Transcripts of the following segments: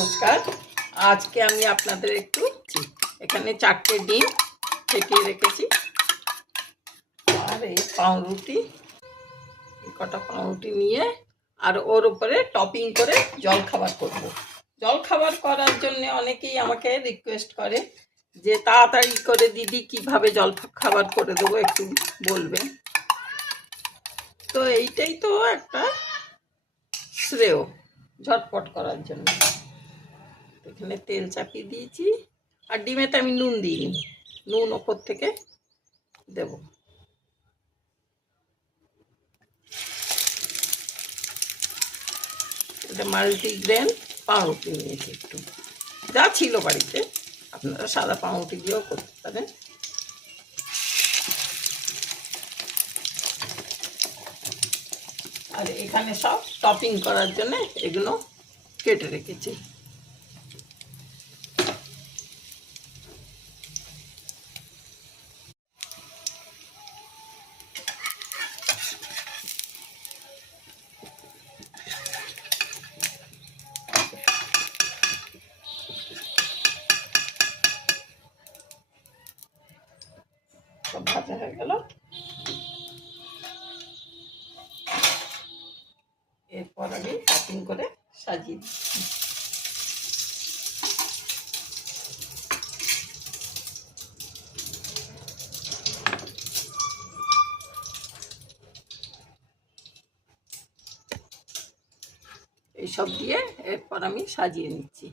নমস্কার। আজকে আমি আপনাদের একটু এখানে 4টে ডিম ফেটিয়ে রেখেছি আর এই পাউরুটি, কটা পাউরুটি নিয়ে আর ওর উপরে টপিং করে জলখাবার করব। জলখাবার করার জন্য অনেকেই আমাকে রিকোয়েস্ট করে যে তাড়াতাড়ি করে দিদি কিভাবে জলখাবার করে দেবো একটু বলবেন। তো এইটাই তো একটা শ্রেয় ঝটপট করার জন্য। এখানে তেল চাপিয়ে দিয়েছি আর ডিমেতে আমি নুন দিইনি, নুন ওপর থেকে দেব। এটা মাল্টিগ্রেন পাউরুটি নিয়েছি, একটু যা ছিল বাড়িতে, আপনারা সাদা পাউরুটি দিয়েও করতে পারেন। আর এখানে সব টপিং করার জন্য এগুলো কেটে রেখেছি। সব ভাজা হয়ে গেল। এরপর আমি টপিং করে সাজিয়ে দিচ্ছি। এইসব দিয়ে এরপর আমি সাজিয়ে নিচ্ছি।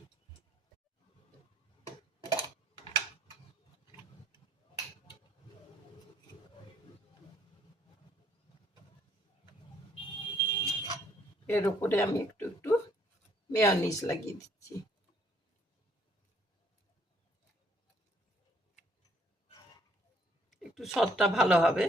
এর উপরে আমি একটু একটু মেয়োনিজ লাগিয়ে দিচ্ছি। একটু স্বাদটা ভালো হবে।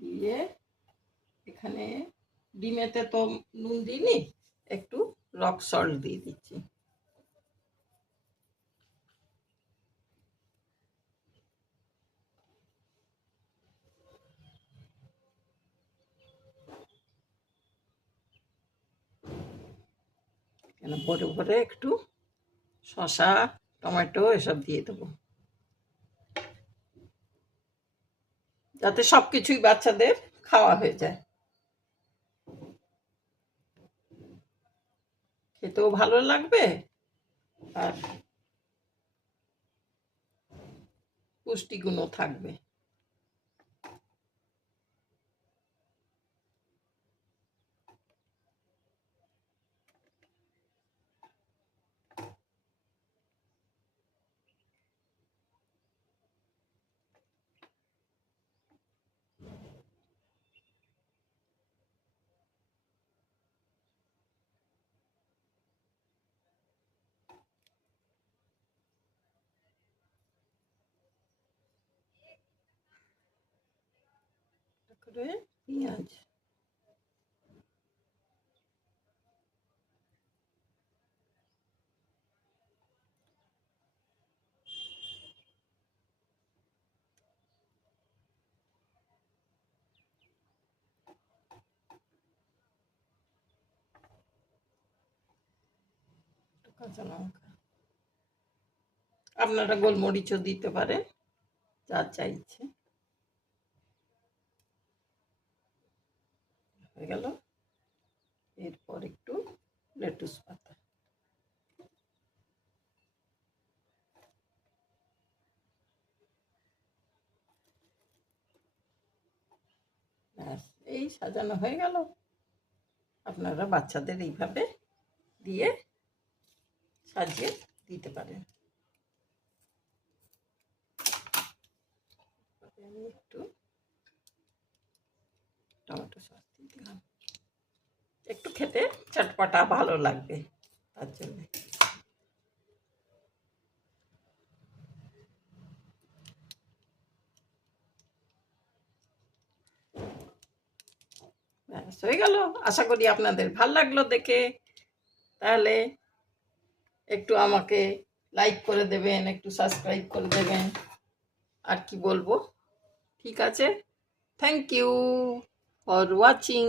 দিয়ে এখানে ডিমেতে তো নুন দিইনি, একটু রক সল্ট দিয়ে দিচ্ছি। এখানে ভরে ভরে একটু শসা, টমেটো এসব দিয়ে দেবো, যাতে সব কিছুই বাচ্চাদের খাওয়া হয়ে যায়, খেতেও ভালো লাগবে আর পুষ্টিগুণও থাকবে। করে পেঁয়াজ, কাঁচা লঙ্কা, আপনারা গোলমরিচও দিতে পারেন যা চাইছে। হয়ে গেল। এরপর একটু লেটুস পাতা, ব্যাস এই সাজানো হয়ে গেল। আপনারা বাচ্চাদের এইভাবে দিয়ে সাজিয়ে দিতে পারেন। আমি একটু টমেটো সস দিয়ে দিলাম, একটু খেতে চটপটা ভালো লাগবে তার জন্য। ব্যাস হয়ে গেল। আশা করি আপনাদের ভাল লাগলো দেখে। তাহলে একটু আমাকে লাইক করে দেবেন, একটু সাবস্ক্রাইব করে দেবেন। আর কি বলবো, ঠিক আছে? Thank you for watching.